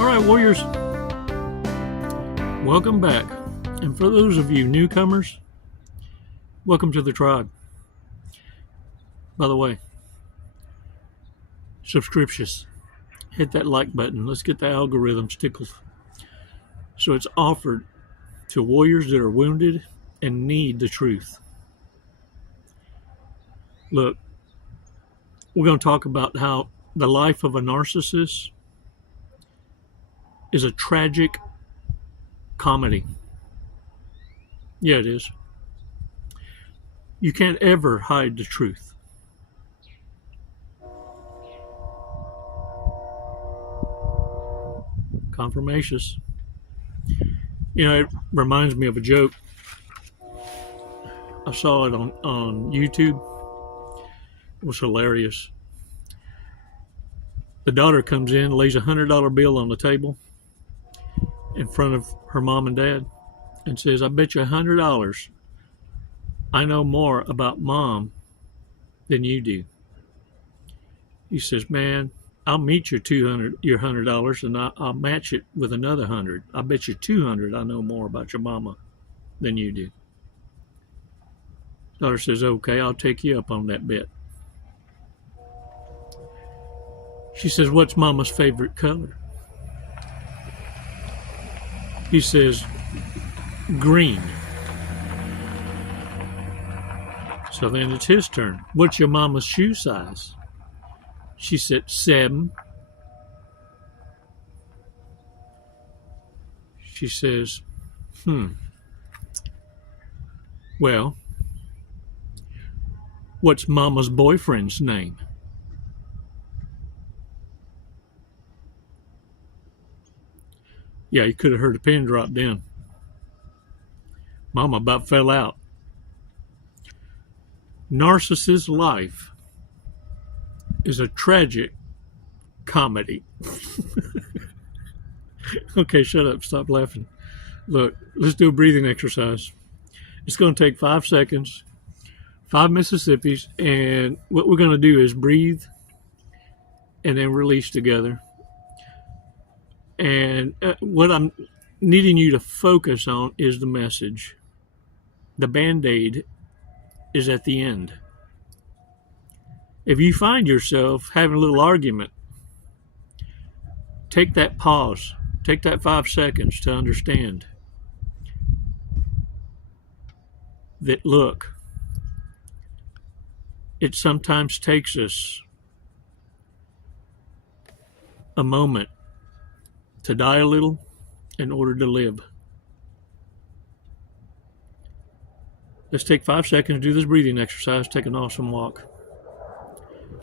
All right, Warriors, welcome back. And for those of you newcomers, welcome to the tribe. By the way, subscriptions. Hit that like button. Let's get the algorithms tickled. So it's offered to warriors that are wounded and need the truth. Look, we're going to talk about how the life of a narcissist is a tragic comedy. Yeah, it is. You can't ever hide the truth. Confirmations. You know, it reminds me of a joke. I saw it on YouTube. It was hilarious. The daughter comes in, lays a $100 bill on the table in front of her mom and dad and says, I bet you $100 I know more about mom than you do. He says, man, I'll meet your $100 and I'll match it with another 100. I bet you 200 I know more about your mama than you do. Daughter says, okay, I'll take you up on that bet. She says, what's mama's favorite color? He says, green. So then it's his turn. What's your mama's shoe size? She said, 7. She says, well, what's mama's boyfriend's name? Yeah, you could have heard a pin drop down. Mama about fell out. Narcissist's life is a tragic comedy. Okay, shut up. Stop laughing. Look, let's do a breathing exercise. It's going to take 5 seconds, 5 Mississippis, and what we're going to do is breathe and then release together. And what I'm needing you to focus on is the message. The Band-Aid is at the end. If you find yourself having a little argument, take that pause. Take that 5 seconds to understand that, look, it sometimes takes us a moment to die a little in order to live. Let's take 5 seconds to do this breathing exercise. Take an awesome walk.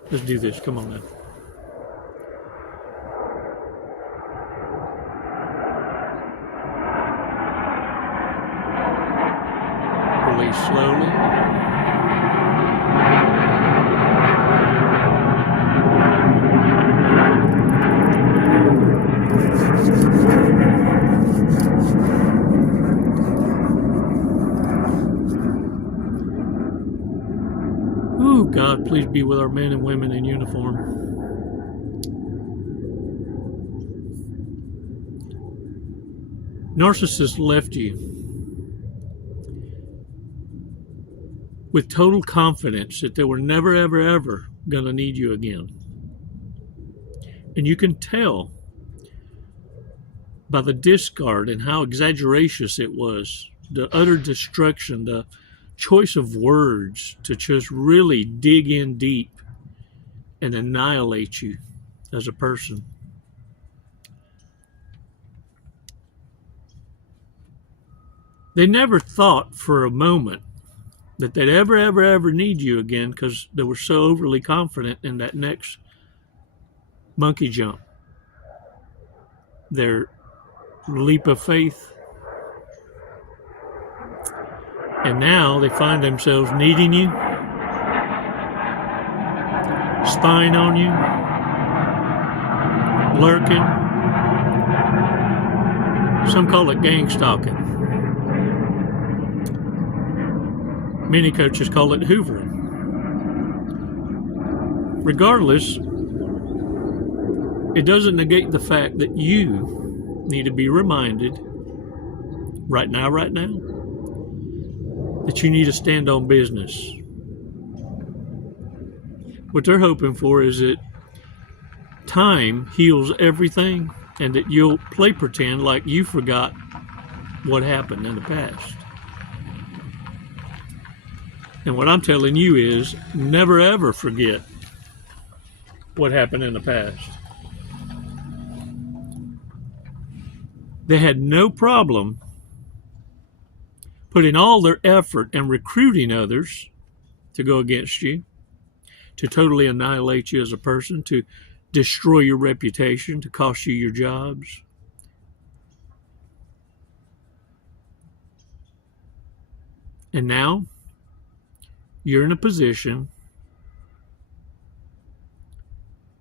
Let's do this. Come on now. Release slowly. Ooh, God, please be with our men and women in uniform. Narcissists left you with total confidence that they were never, ever, ever going to need you again. And you can tell by the discard and how exaggeracious it was, the utter destruction, the choice of words to just really dig in deep and annihilate you as a person. They never thought for a moment that they'd ever need you again because they were so overly confident in that next monkey jump. Their leap of faith. And now they find themselves needing you, spying on you, lurking. Some call it gang stalking. Many coaches call it hoovering. Regardless, it doesn't negate the fact that you need to be reminded right now, that you need to stand on business. What they're hoping for is that time heals everything and that you'll play pretend like you forgot what happened in the past. And what I'm telling you is never ever forget what happened in the past. They had no problem putting all their effort and recruiting others to go against you, to totally annihilate you as a person, to destroy your reputation, to cost you your jobs. And now you're in a position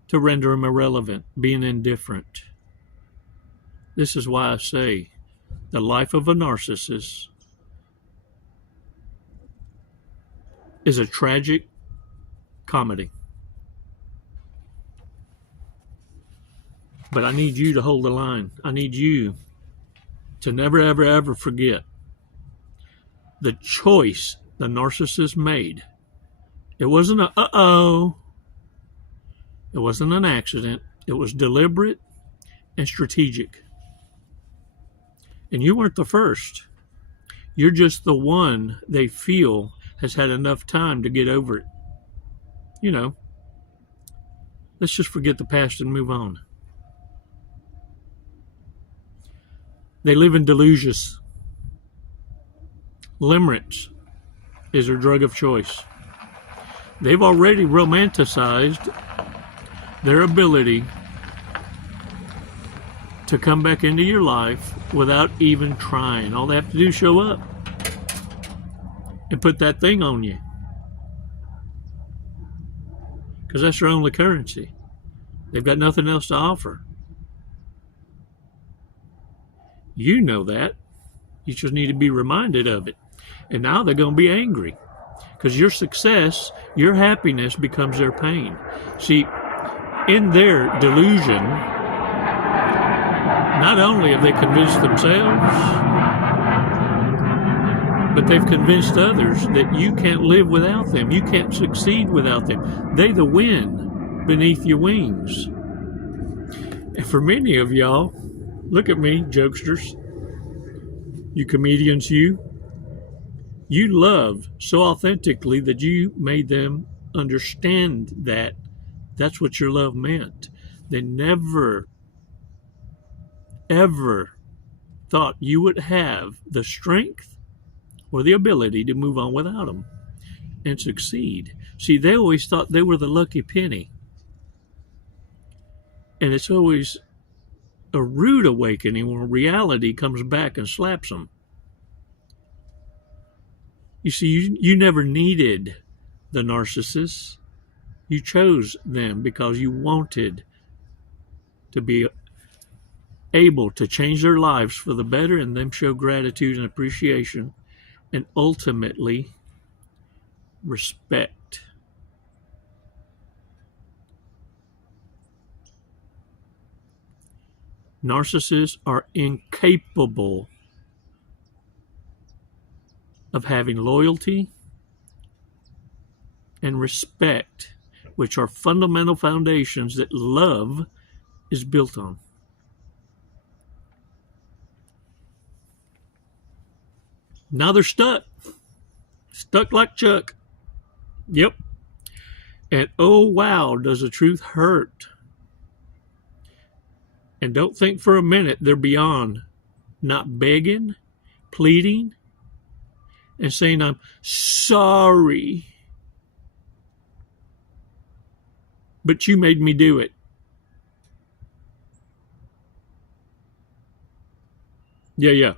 to render them irrelevant, being indifferent. This is why I say the life of a narcissist is a tragic comedy. But I need you to hold the line. I need you to never, ever, ever forget the choice the narcissist made. It wasn't a uh-oh. It wasn't an accident. It was deliberate and strategic. And you weren't the first. You're just the one they feel has had enough time to get over it. You know, let's just forget the past and move on. They live in delusions. Limerence is their drug of choice. They've already romanticized their ability to come back into your life without even trying. All they have to do is show up and put that thing on you. Because that's their only currency. They've got nothing else to offer. You know that. You just need to be reminded of it. And now they're going to be angry. Because your success, your happiness becomes their pain. See, in their delusion, not only have they convinced themselves, but they've convinced others that you can't live without them. You can't succeed without them. They the wind beneath your wings. And for many of y'all, look at me, jokesters, you comedians, you love so authentically that you made them understand that that's what your love meant. They never, ever thought you would have the strength or the ability to move on without them and succeed. See, they always thought they were the lucky penny. And it's always a rude awakening when reality comes back and slaps them. You see, you never needed the narcissist. You chose them because you wanted to be able to change their lives for the better and them show gratitude and appreciation and ultimately respect. Narcissists are incapable of having loyalty and respect, which are fundamental foundations that love is built on. Now they're stuck like Chuck. Yep. And oh wow, does the truth hurt. And don't think for a minute they're beyond not begging, pleading, and saying, I'm sorry, but you made me do it. Yeah.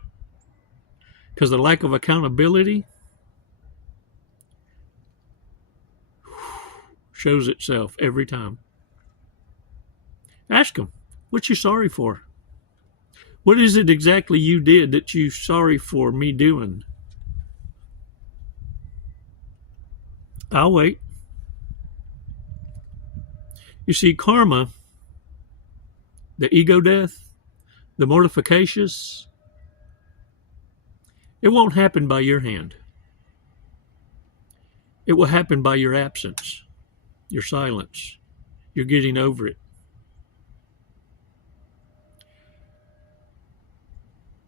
Because the lack of accountability shows itself every time. Ask them, what you sorry for? What is it exactly you did that you sorry for me doing? I'll wait. You see, karma the ego death, the mortifications, it won't happen by your hand. It will happen by your absence, your silence, your getting over it.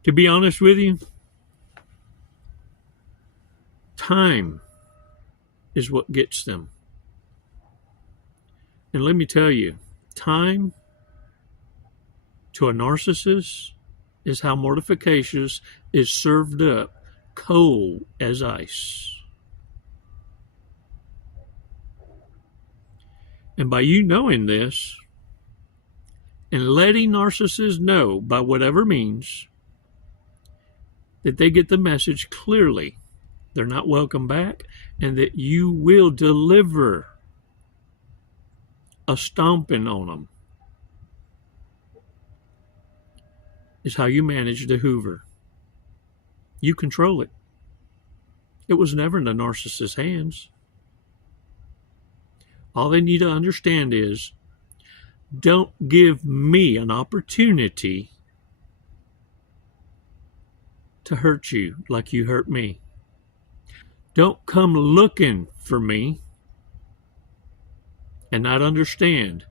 To be honest with you, time is what gets them. And let me tell you, time to a narcissist is how mortifications is served up cold as ice. And by you knowing this and letting narcissists know by whatever means that they get the message clearly, they're not welcome back, and that you will deliver a stomping on them, is how you manage the hoover. You control it. It was never in the narcissist's hands. All they need to understand is, don't give me an opportunity to hurt you like you hurt me. Don't come looking for me and not understand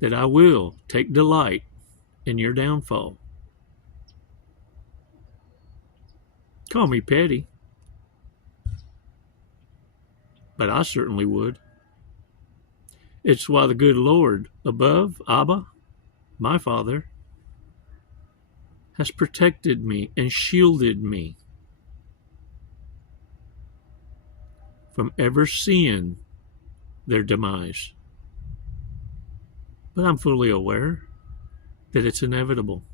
that I will take delight in your downfall. Call me petty, but I certainly would. It's why the good Lord above, Abba, my Father, has protected me and shielded me from ever seeing their demise. But I'm fully aware that it's inevitable.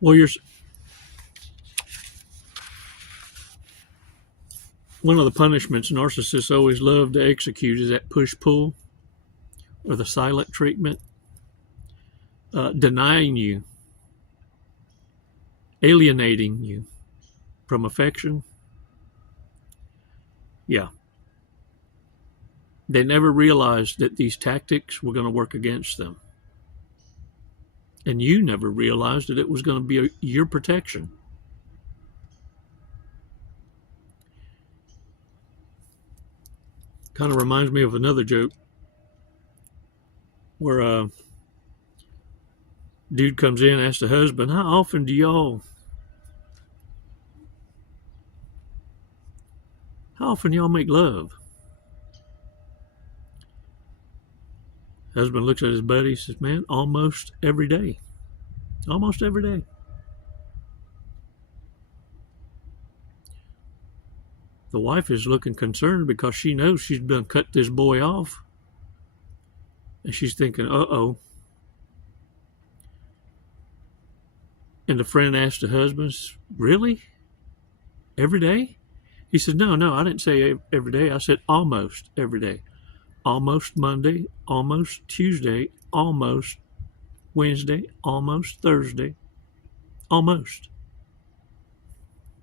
Warriors, one of the punishments narcissists always love to execute is that push-pull or the silent treatment, denying you, alienating you from affection. Yeah. They never realized that these tactics were going to work against them. And you never realized that it was going to be your protection. Kind of reminds me of another joke where a dude comes in and asks the husband, how often do y'all make love? Husband looks at his buddy and says, man, almost every day. Almost every day. The wife is looking concerned because she knows she's done cut this boy off. And she's thinking, uh-oh. And the friend asked the husband, really? Every day? He said, no, I didn't say every day. I said almost every day. Almost Monday, almost Tuesday, almost Wednesday, almost Thursday, almost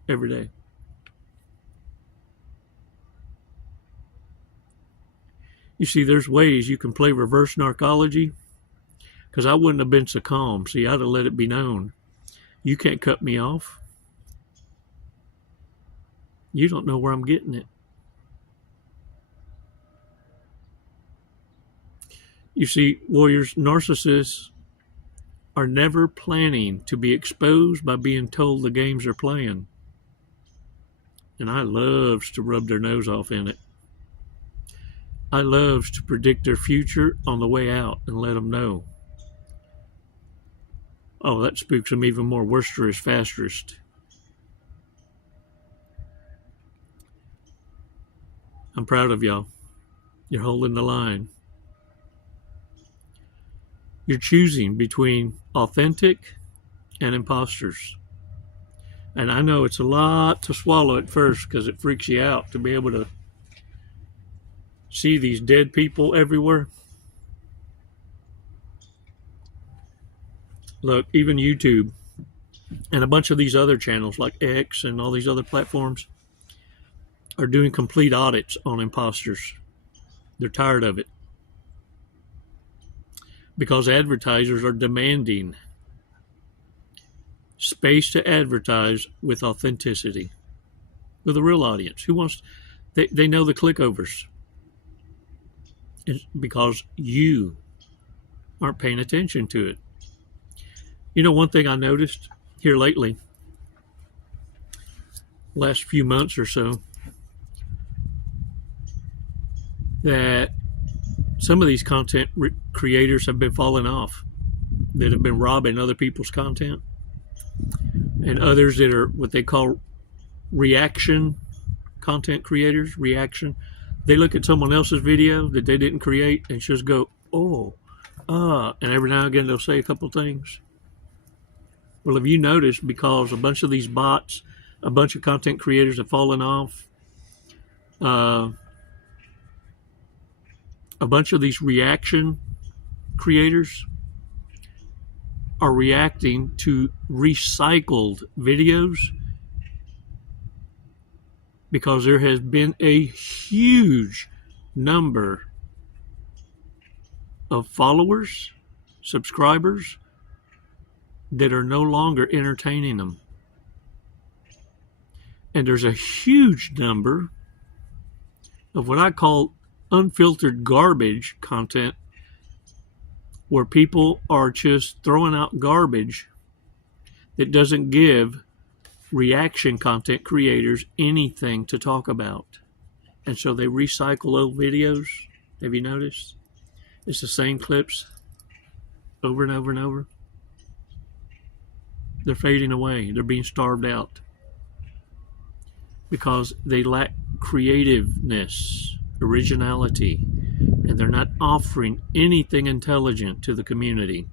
every day. You see, there's ways you can play reverse narcology, because I wouldn't have been so calm. See, I'd have let it be known. You can't cut me off. You don't know where I'm getting it. You see, warriors, narcissists are never planning to be exposed by being told the games they're playing. And I loves to rub their nose off in it. I loves to predict their future on the way out and let them know. Oh, that spooks them even more. Worster is fastest. I'm proud of y'all. You're holding the line. You're choosing between authentic and imposters. And I know it's a lot to swallow at first because it freaks you out to be able to see these dead people everywhere. Look, even YouTube And a bunch of these other channels like X and all these other platforms are doing complete audits on imposters. They're tired of it because advertisers are demanding space to advertise with authenticity, with a real audience. Who wants? They know the clickovers. It's because you aren't paying attention to it. You know, one thing I noticed here lately, last few months or so, that some of these content creators have been falling off, that have been robbing other people's content, and others that are what they call reaction content creators. Reaction, they look at someone else's video that they didn't create and just go, and every now and again they'll say a couple things. Well, have you noticed, because a bunch of these bots, a bunch of content creators have fallen off, a bunch of these reaction creators are reacting to recycled videos because there has been a huge number of followers, subscribers, that are no longer entertaining them. And there's a huge number of what I call unfiltered garbage content, where people are just throwing out garbage that doesn't give reaction content creators anything to talk about. And so they recycle old videos. Have you noticed? It's the same clips over and over and over. They're fading away. They're being starved out because they lack creativeness, originality, and they're not offering anything intelligent to the community.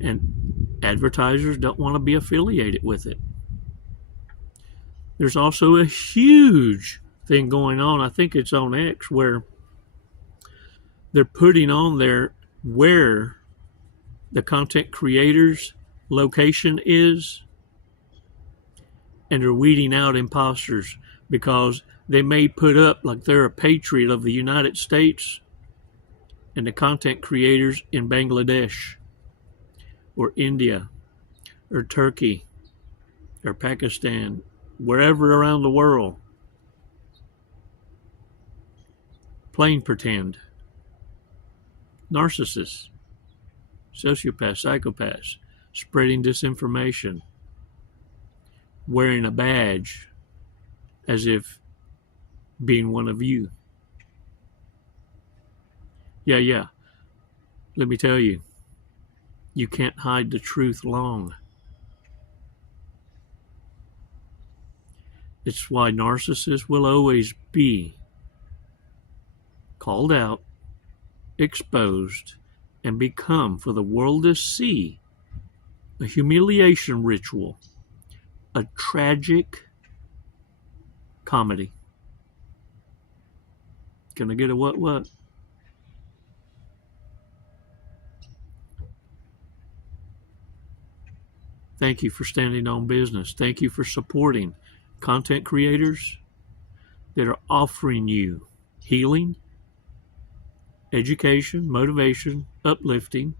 And advertisers don't want to be affiliated with it. There's also a huge thing going on, I think it's on X, where they're putting on there where the content creator's location is, and they're weeding out imposters because they may put up like they're a patriot of the United States, and the content creators in Bangladesh or India or Turkey or Pakistan, wherever around the world, playing pretend. Narcissists, sociopaths, psychopaths, spreading disinformation, wearing a badge as if being one of you. Yeah. Let me tell you, you can't hide the truth long. It's why narcissists will always be called out, exposed, and become, for the world to see, a humiliation ritual, a tragic comedy. Can I get a what? Thank you for standing on business. Thank you for supporting content creators that are offering you healing, education, motivation, uplifting,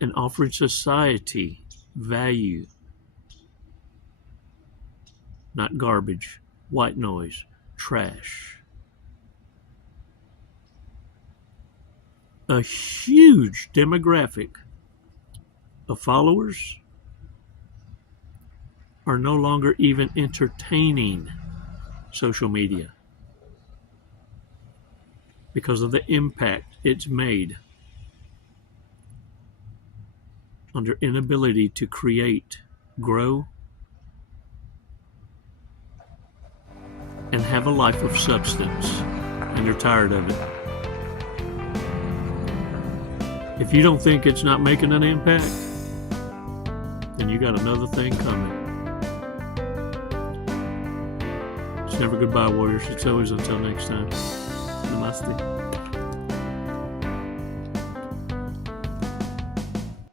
and offering society value, not garbage, white noise, trash. A huge demographic of followers are no longer even entertaining social media because of the impact it's made on their inability to create, grow, and have a life of substance, and they're tired of it. If you don't think it's not making an impact, then you got another thing coming. It's never goodbye, warriors. It's always until next time. Namaste.